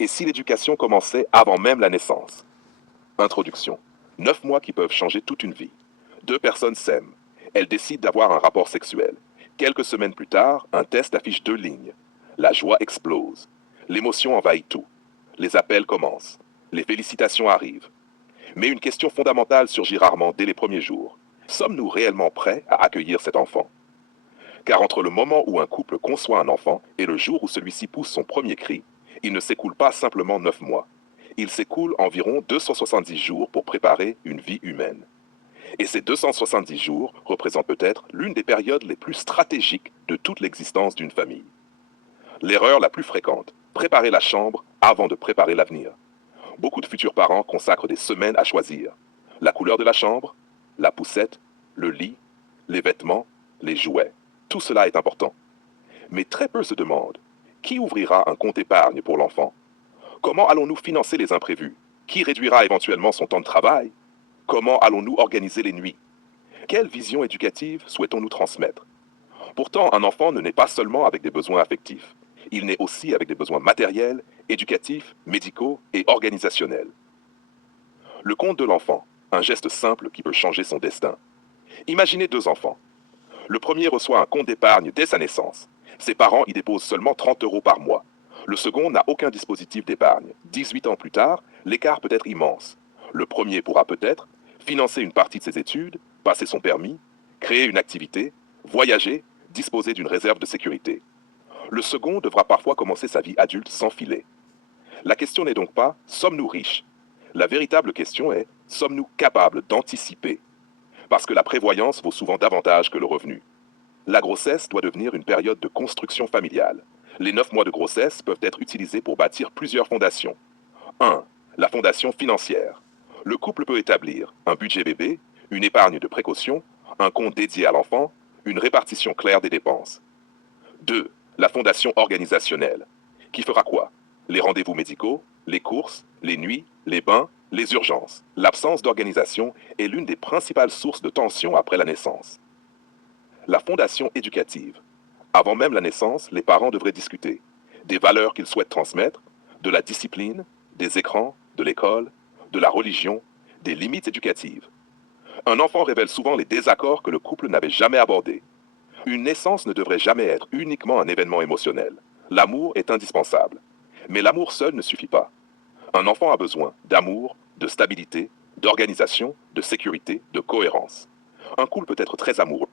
Et si l'éducation commençait avant même la naissance? Introduction. 9 mois qui peuvent changer toute une vie. Deux personnes s'aiment. Elles décident d'avoir un rapport sexuel. Quelques semaines plus tard, un test affiche 2 lignes. La joie explose. L'émotion envahit tout. Les appels commencent. Les félicitations arrivent. Mais une question fondamentale surgit rarement dès les premiers jours. Sommes-nous réellement prêts à accueillir cet enfant? Car entre le moment où un couple conçoit un enfant et le jour où celui-ci pousse son premier cri, il ne s'écoule pas simplement 9 mois. Il s'écoule environ 270 jours pour préparer une vie humaine. Et ces 270 jours représentent peut-être l'une des périodes les plus stratégiques de toute l'existence d'une famille. L'erreur la plus fréquente, préparer la chambre avant de préparer l'avenir. Beaucoup de futurs parents consacrent des semaines à choisir. La couleur de la chambre, la poussette, le lit, les vêtements, les jouets. Tout cela est important. Mais très peu se demandent, qui ouvrira un compte épargne pour l'enfant? Comment allons-nous financer les imprévus? Qui réduira éventuellement son temps de travail? Comment allons-nous organiser les nuits? Quelle vision éducative souhaitons-nous transmettre? Pourtant, un enfant ne naît pas seulement avec des besoins affectifs. Il naît aussi avec des besoins matériels, éducatifs, médicaux et organisationnels. Le conte de l'enfant, un geste simple qui peut changer son destin. Imaginez deux enfants. Le premier reçoit un compte d'épargne dès sa naissance. Ses parents y déposent seulement 30 euros par mois. Le second n'a aucun dispositif d'épargne. 18 ans plus tard, l'écart peut être immense. Le premier pourra peut-être financer une partie de ses études, passer son permis, créer une activité, voyager, disposer d'une réserve de sécurité. Le second devra parfois commencer sa vie adulte sans filet. La question n'est donc pas sommes-nous riches? La véritable question est sommes-nous capables d'anticiper? Parce que la prévoyance vaut souvent davantage que le revenu. La grossesse doit devenir une période de construction familiale. Les 9 mois de grossesse peuvent être utilisés pour bâtir plusieurs fondations. 1. La fondation financière. Le couple peut établir un budget bébé, une épargne de précaution, un compte dédié à l'enfant, une répartition claire des dépenses. 2. La fondation organisationnelle. Qui fera quoi? Les rendez-vous médicaux, les courses, les nuits, les bains, les urgences. L'absence d'organisation est l'une des principales sources de tension après la naissance. La fondation éducative. Avant même la naissance, les parents devraient discuter des valeurs qu'ils souhaitent transmettre, de la discipline, des écrans, de l'école, de la religion, des limites éducatives. Un enfant révèle souvent les désaccords que le couple n'avait jamais abordés. Une naissance ne devrait jamais être uniquement un événement émotionnel. L'amour est indispensable. Mais l'amour seul ne suffit pas. Un enfant a besoin d'amour, de stabilité, d'organisation, de sécurité, de cohérence. Un couple peut être très amoureux,